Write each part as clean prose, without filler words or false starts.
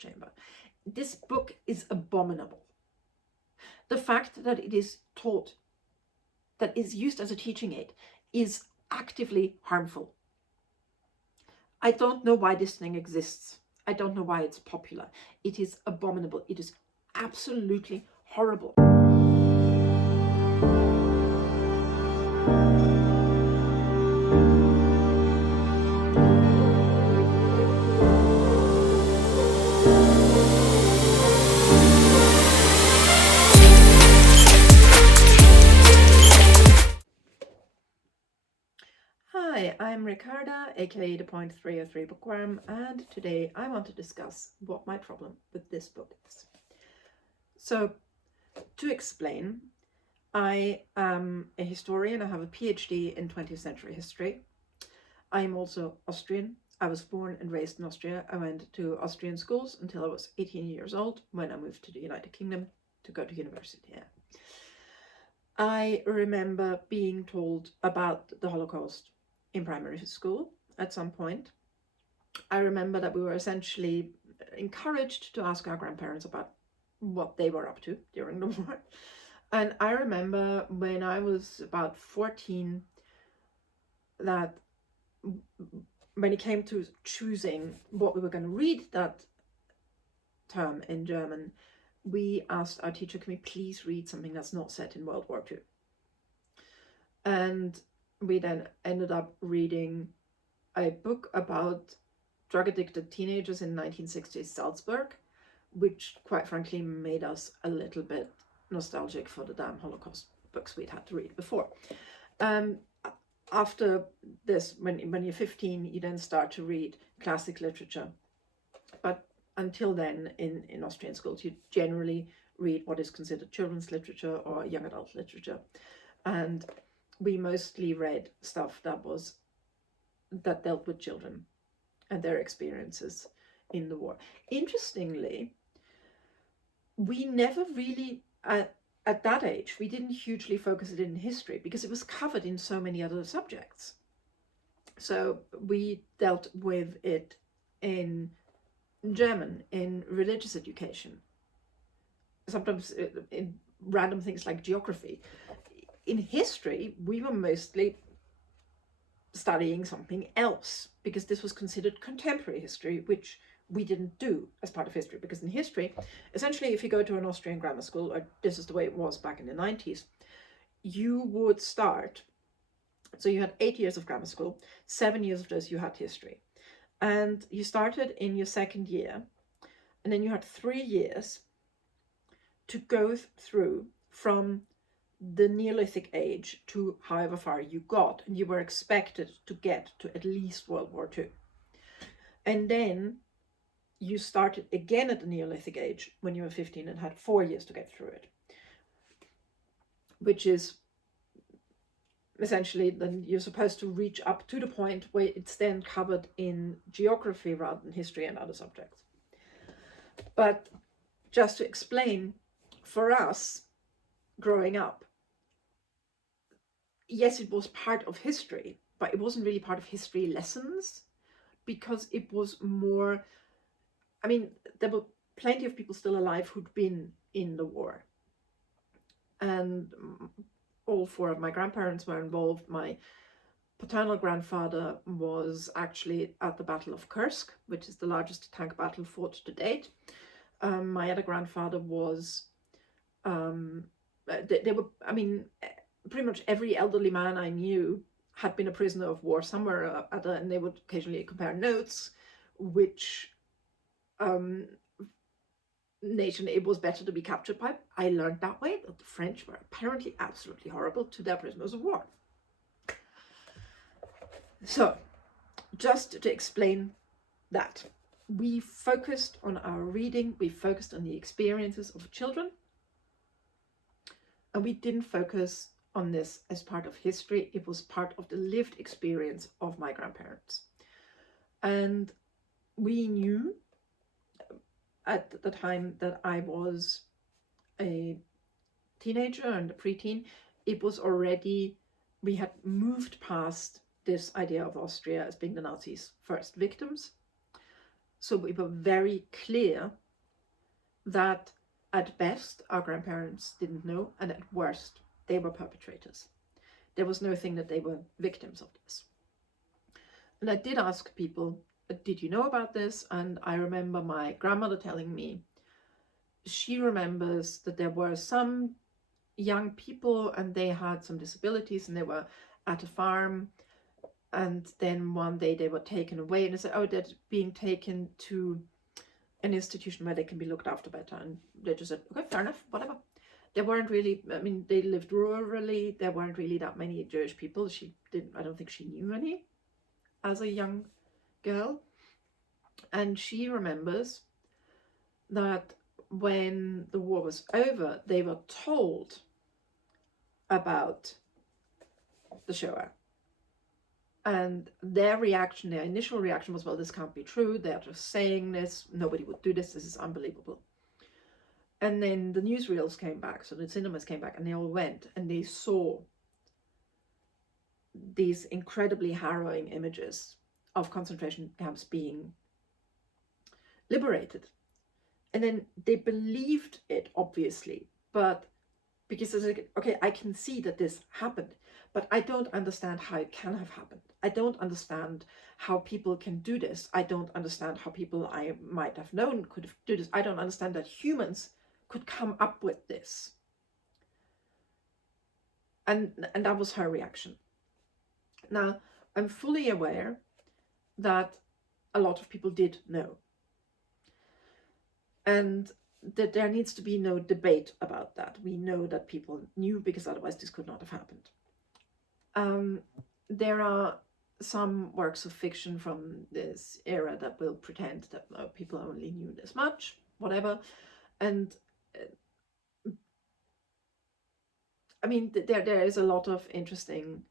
chamber. This book is abominable. The fact that it is taught, that is used as a teaching aid, is actively harmful. I don't know why this thing exists. I don't know why it's popular. It is abominable. It is absolutely horrible. Hi, I'm Ricarda, aka the Point 303 Bookworm, and today I want to discuss what my problem with this book is. So, to explain, I am a historian. I have a PhD in 20th century history. I am also Austrian. I was born and raised in Austria. I went to Austrian schools until I was 18 years old when I moved to the United Kingdom to go to university there. I remember being told about the Holocaust in primary school at some point. I remember that we were essentially encouraged to ask our grandparents about what they were up to during the war. And I remember when I was about 14 that when it came to choosing what we were going to read that term in German, we asked our teacher, can we please read something that's not set in World War II? And we then ended up reading a book about drug-addicted teenagers in 1960s Salzburg, which quite frankly made us a little bit nostalgic for the damn Holocaust books we'd had to read before. After this, when you're 15, you then start to read classic literature. But until then, in Austrian schools, you generally read what is considered children's literature or young adult literature. And we mostly read stuff that dealt with children and their experiences in the war. Interestingly, we never really, at that age, we didn't hugely focus it in history because it was covered in so many other subjects. So we dealt with it in German, in religious education, sometimes in random things like geography. In history, we were mostly studying something else because this was considered contemporary history, which we didn't do as part of history. Because in history, essentially, if you go to an Austrian grammar school, or this is the way it was back in the 90s, you would start, so you had 8 years of grammar school, 7 years of those you had history. And you started in your second year, and then you had 3 years to go through from the Neolithic age to however far you got, and you were expected to get to at least World War II. And then you started again at the Neolithic age when you were 15 and had 4 years to get through it, which is essentially then you're supposed to reach up to the point where it's then covered in geography rather than history and other subjects. But just to explain, for us growing up, yes, it was part of history, but it wasn't really part of history lessons because it was more, I mean, there were plenty of people still alive who'd been in the war. And all 4 of my grandparents were involved. My paternal grandfather was actually at the Battle of Kursk, which is the largest tank battle fought to date. My other grandfather was, they were, I mean, pretty much every elderly man I knew had been a prisoner of war somewhere or other, and they would occasionally compare notes, which nation it was better to be captured by. I learned that way that the French were apparently absolutely horrible to their prisoners of war. So, just to explain that, we focused on our reading, we focused on the experiences of children, and we didn't focus on this as part of history. It was part of the lived experience of my grandparents. And we knew at the time that I was a teenager and a preteen, it was already, we had moved past this idea of Austria as being the Nazis' first victims. So we were very clear that at best our grandparents didn't know, and at worst they were perpetrators. There was no thing that they were victims of this. And I did ask people, did you know about this? And I remember my grandmother telling me she remembers that there were some young people and they had some disabilities and they were at a farm, and then one day they were taken away and they said, oh, they're being taken to an institution where they can be looked after better. And they just said, okay, fair enough, whatever. There weren't really, I mean, they lived rurally. There weren't really that many Jewish people. I don't think she knew any as a young girl. And she remembers that when the war was over, they were told about the Shoah. And their initial reaction was, well, this can't be true. They're just saying this. Nobody would do this. This is unbelievable. And then the newsreels came back. So the cinemas came back and they all went and they saw these incredibly harrowing images of concentration camps being liberated. And then they believed it, obviously, but because it's like, okay, I can see that this happened, but I don't understand how it can have happened. I don't understand how people can do this. I don't understand how people I might have known could do this. I don't understand that humans could come up with this. And that was her reaction. Now, I'm fully aware that a lot of people did know. And that there needs to be no debate about that. We know that people knew, because otherwise this could not have happened. There are some works of fiction from this era that will pretend that people only knew this much, whatever. And I mean, there is a lot of interesting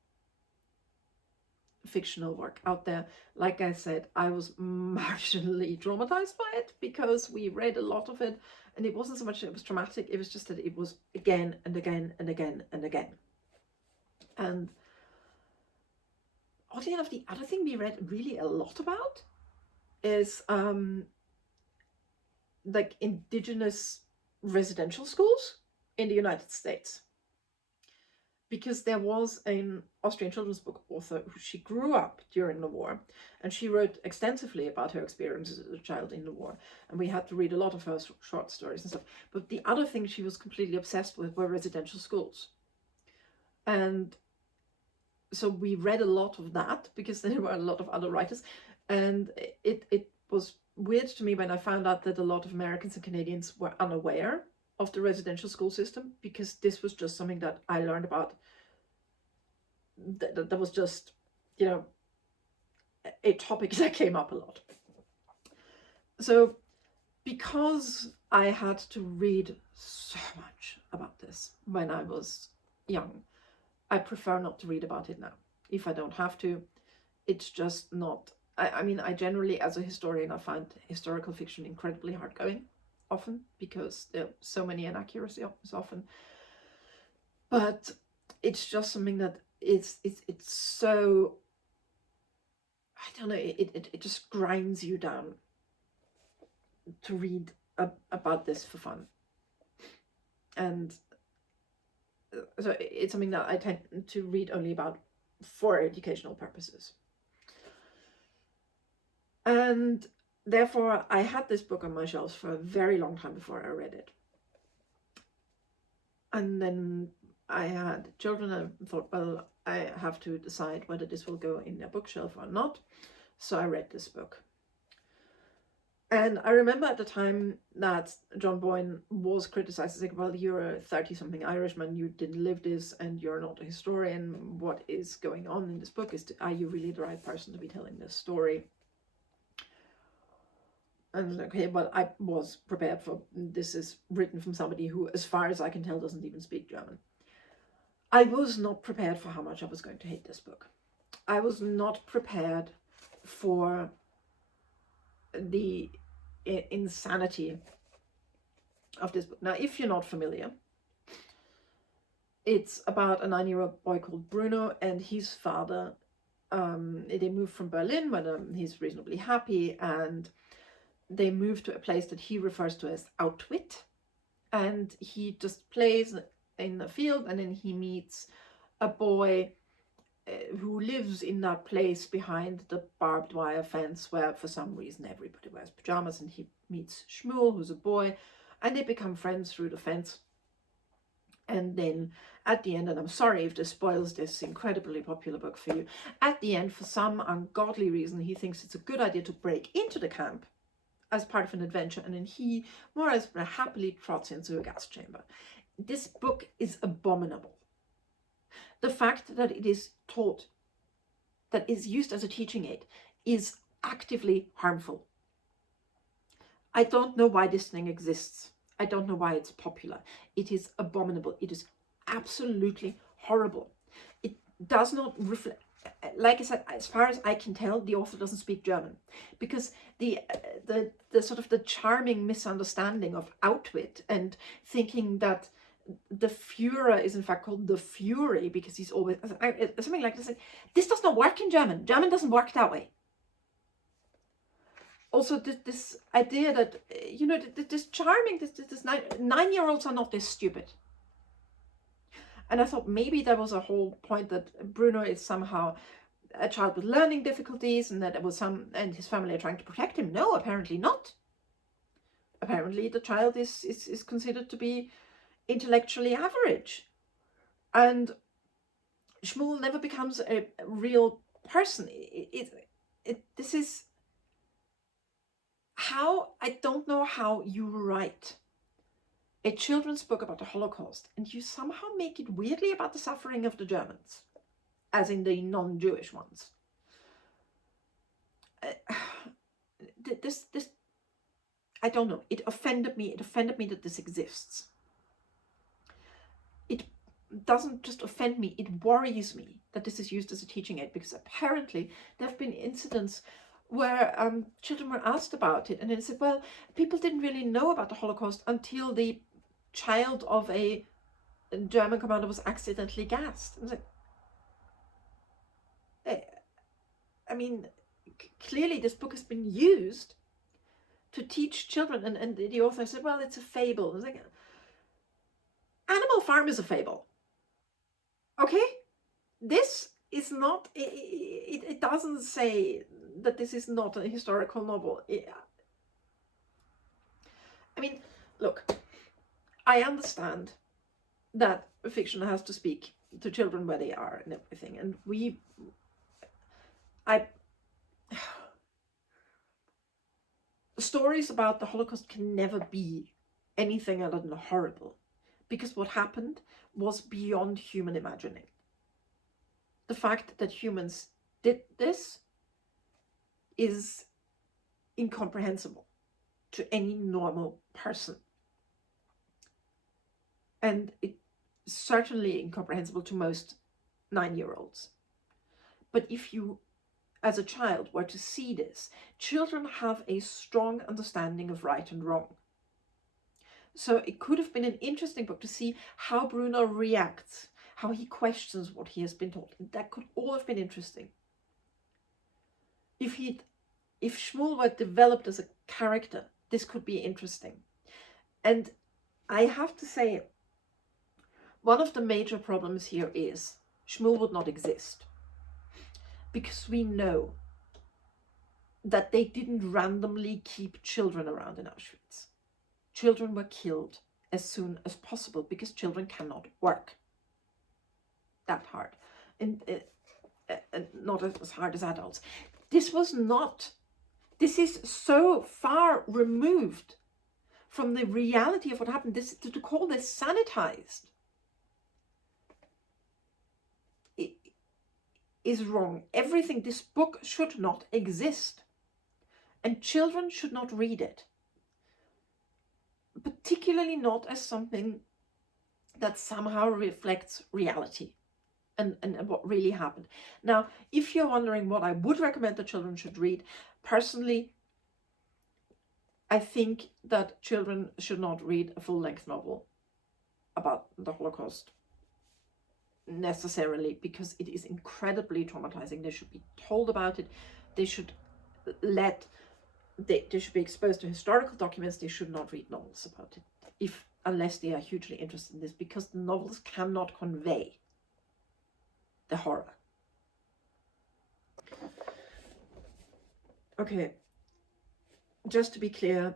fictional work out there. Like I said, I was marginally traumatized by it because we read a lot of it, and it wasn't so much that it was traumatic, it was just that it was again and again and again and again. And oddly enough, the other thing we read really a lot about is like indigenous residential schools in the United States. Because there was an Austrian children's book author who she grew up during the war, and she wrote extensively about her experiences as a child in the war, and we had to read a lot of her short stories and stuff. But the other thing she was completely obsessed with were residential schools. And so we read a lot of that because there were a lot of other writers, and it was weird to me when I found out that a lot of Americans and Canadians were unaware of the residential school system, because this was just something that I learned about. That was just, you know, a topic that came up a lot. So because I had to read so much about this when I was young, I prefer not to read about it now. If I don't have to, it's just not, I mean, I generally, as a historian, I find historical fiction incredibly hard going, often, because there are so many inaccuracies often. But it's just something that it's so, I don't know, it just grinds you down to read about this for fun. And so it's something that I tend to read only about for educational purposes. And therefore, I had this book on my shelves for a very long time before I read it. And then I had children and thought, well, I have to decide whether this will go in their bookshelf or not. So I read this book. And I remember at the time that John Boyne was criticized, saying, well, you're a 30-something Irishman, you didn't live this, and you're not a historian. What is going on in this book? Are you really the right person to be telling this story? And okay, well, I was prepared for, this is written from somebody who, as far as I can tell, doesn't even speak German. I was not prepared for how much I was going to hate this book. I was not prepared for the insanity of this book. Now, if you're not familiar, it's about a 9-year-old boy called Bruno and his father. They moved from Berlin when he's reasonably happy, and they move to a place that he refers to as Outwit, and he just plays in the field, and then he meets a boy who lives in that place behind the barbed wire fence where for some reason everybody wears pajamas, and he meets Shmuel, who's a boy, and they become friends through the fence. And then at the end, and I'm sorry if this spoils this incredibly popular book for you, at the end, for some ungodly reason, he thinks it's a good idea to break into the camp as part of an adventure, and then he more or less happily trots into a gas chamber. This book is abominable. The fact that it is taught, that is used as a teaching aid, is actively harmful. I don't know why this thing exists. I don't know why it's popular. It is abominable. It is absolutely horrible. It does not reflect, like I said, as far as I can tell, the author doesn't speak German, because the sort of the charming misunderstanding of Outwit and thinking that the Führer is in fact called the Fury because he's always something like this. This does not work in German. German doesn't work that way. Also, this idea that, you know, this charming, this 9-year-olds are not this stupid. And I thought maybe there was a whole point that Bruno is somehow a child with learning difficulties, and that it was and his family are trying to protect him. No, apparently not. Apparently the child is considered to be intellectually average. And Shmuel never becomes a real person. This is how, I don't know how you write a children's book about the Holocaust and you somehow make it weirdly about the suffering of the Germans, as in the non-Jewish ones. This I don't know. It offended me. It offended me that this exists. It doesn't just offend me. It worries me that this is used as a teaching aid, because apparently there have been incidents where children were asked about it, and then said, well, people didn't really know about the Holocaust until the child of a German commander was accidentally gassed. I was like, I mean, clearly this book has been used to teach children, and the author said, well, it's a fable. I was like, Animal Farm is a fable. Okay? This is not, it doesn't say that this is not a historical novel. I mean, look, I understand that fiction has to speak to children where they are and everything, and stories about the Holocaust can never be anything other than horrible, because what happened was beyond human imagining. The fact that humans did this is incomprehensible to any normal person. And it's certainly incomprehensible to most 9-year-olds. But if you, as a child, were to see this, children have a strong understanding of right and wrong. So it could have been an interesting book to see how Bruno reacts, how he questions what he has been taught. That could all have been interesting. If Shmuel were developed as a character, this could be interesting. And I have to say, one of the major problems here is Shmuel would not exist, because we know that they didn't randomly keep children around in Auschwitz. Children were killed as soon as possible because children cannot work that hard, and not as hard as adults. This is so far removed from the reality of what happened. To call this sanitized is wrong. Everything, this book should not exist, and children should not read it, particularly not as something that somehow reflects reality and what really happened. Now, if you're wondering what I would recommend that children should read, personally, I think that children should not read a full-length novel about the Holocaust necessarily, because it is incredibly traumatizing. They should be told about it. They should let they should be exposed to historical documents. They should not read novels about it, unless they are hugely interested in this, because the novels cannot convey the horror. Okay, just to be clear,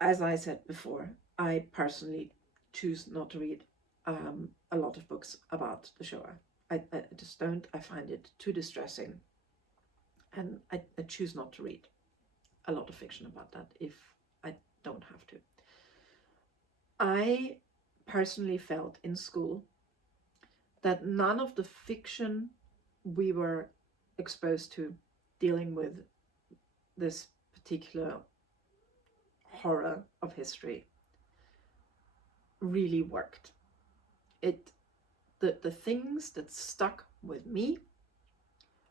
as I said before, I personally choose not to read a lot of books about the Shoah. I just don't. I find it too distressing, and I choose not to read a lot of fiction about that if I don't have to. I personally felt in school that none of the fiction we were exposed to dealing with this particular horror of history really worked. The things that stuck with me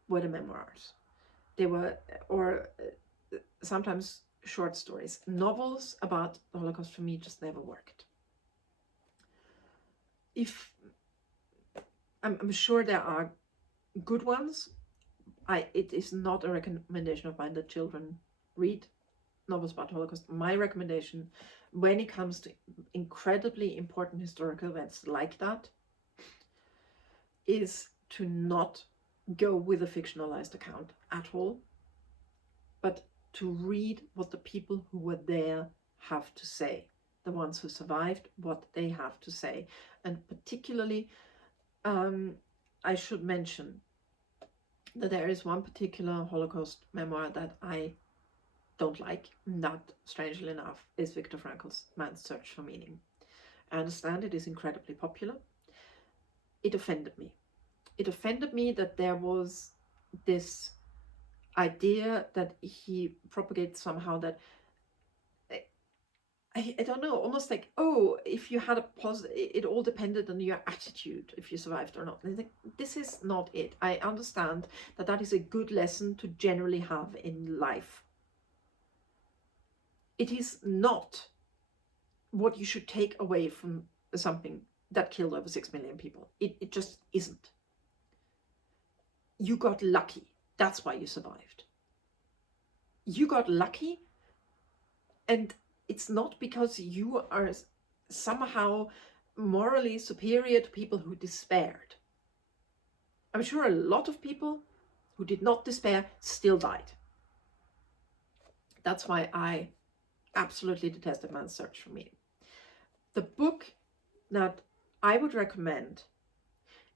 were the memoirs. They were, or sometimes short stories. Novels about the Holocaust for me just never worked. I'm sure there are good ones. It is not a recommendation of mine that children read novels about the Holocaust. My recommendation, when it comes to incredibly important historical events like that, is to not go with a fictionalized account at all, but to read what the people who were there have to say, the ones who survived, what they have to say. And particularly, I should mention that there is one particular Holocaust memoir that I don't like, and that, strangely enough, is Viktor Frankl's Man's Search for Meaning. I understand it is incredibly popular. It offended me. It offended me that there was this idea that he propagates somehow, that I don't know, almost like, oh, if you had a positive, it all depended on your attitude if you survived or not. And I think this is not it. I understand that that is a good lesson to generally have in life. It is not what you should take away from something that killed over 6 million people. It just isn't. You got lucky. That's why you survived. You got lucky, and it's not because you are somehow morally superior to people who despaired. I'm sure a lot of people who did not despair still died. That's why I absolutely detested Man's Search for Meaning. The book that I would recommend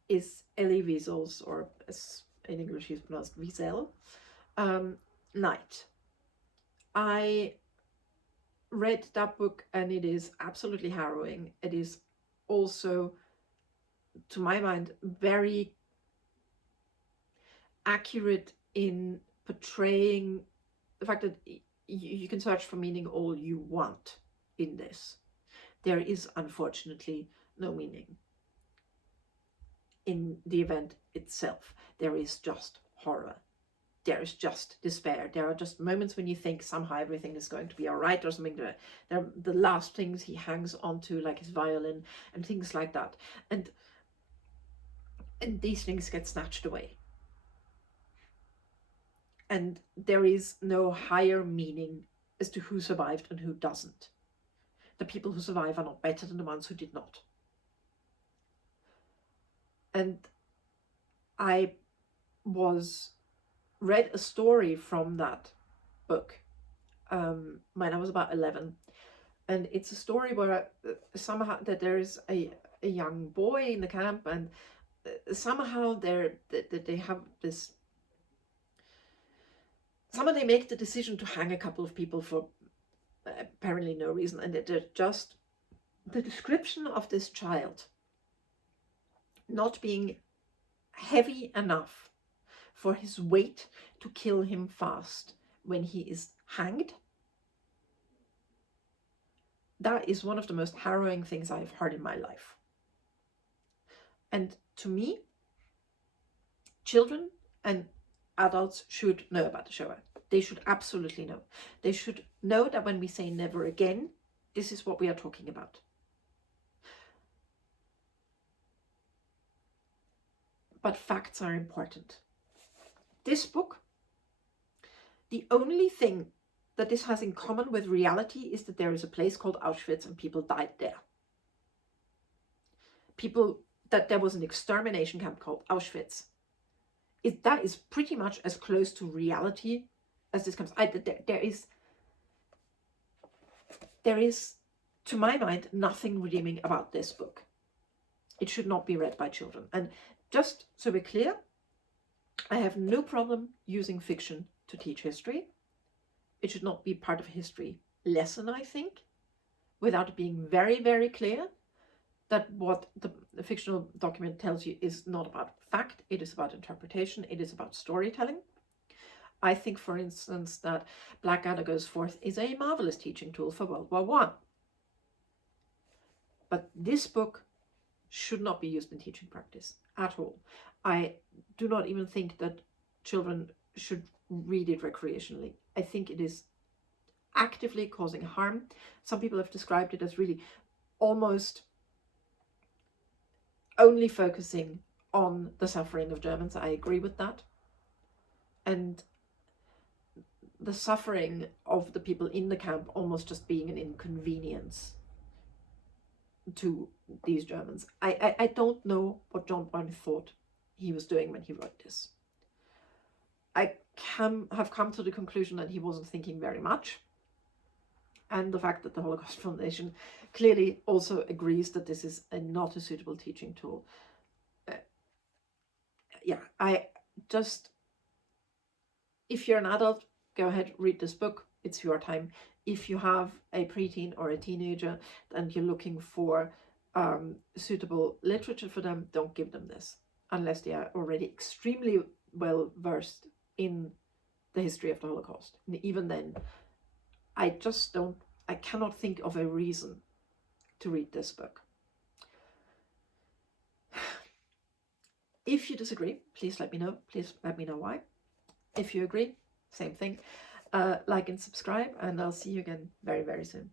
is Elie Wiesel's, or as in English he's pronounced Wiesel, Night. I read that book and it is absolutely harrowing. It is also, to my mind, very accurate in portraying the fact that you can search for meaning all you want in this. There is unfortunately no meaning in the event itself. There is just horror. There is just despair. There are just moments when you think somehow everything is going to be all right or something. They're the last things he hangs onto, like his violin and things like that. And these things get snatched away. And there is no higher meaning as to who survived and who doesn't. The people who survive are not better than the ones who did not. And I read a story from that book when I was about 11, and it's a story where somehow that there is a young boy in the camp, and somehow they have this. Somehow they make the decision to hang a couple of people for apparently no reason, and they're just the description of this child not being heavy enough for his weight to kill him fast when he is hanged. That is one of the most harrowing things I've heard in my life. And to me, children and adults should know about the Shoah. They should absolutely know. They should know that when we say never again, this is what we are talking about. But facts are important. This book, the only thing that this has in common with reality is that there is a place called Auschwitz and people died there. That there was an extermination camp called Auschwitz. That is pretty much as close to reality as this comes. There is, to my mind, nothing redeeming about this book. It should not be read by children. And just so we're clear, I have no problem using fiction to teach history. It should not be part of a history lesson, I think, without it being very, very clear that what the fictional document tells you is not about fact, it is about interpretation, it is about storytelling. I think, for instance, that Blackadder Goes Forth is a marvelous teaching tool for World War I. But this book should not be used in teaching practice at all. I do not even think that children should read it recreationally. I think it is actively causing harm. Some people have described it as really almost only focusing on the suffering of Germans. I agree with that. And the suffering of the people in the camp almost just being an inconvenience to these Germans. I don't know what John Brown thought he was doing when he wrote this. I have come to the conclusion that he wasn't thinking very much. And the fact that the Holocaust Foundation clearly also agrees that this is not a suitable teaching tool. If you're an adult, go ahead, read this book. It's your time. If you have a preteen or a teenager and you're looking for suitable literature for them, don't give them this unless they are already extremely well versed in the history of the Holocaust. And even then, I cannot think of a reason to read this book. If you disagree, please let me know. Please let me know why. If you agree, same thing. Like and subscribe, and I'll see you again very, very soon.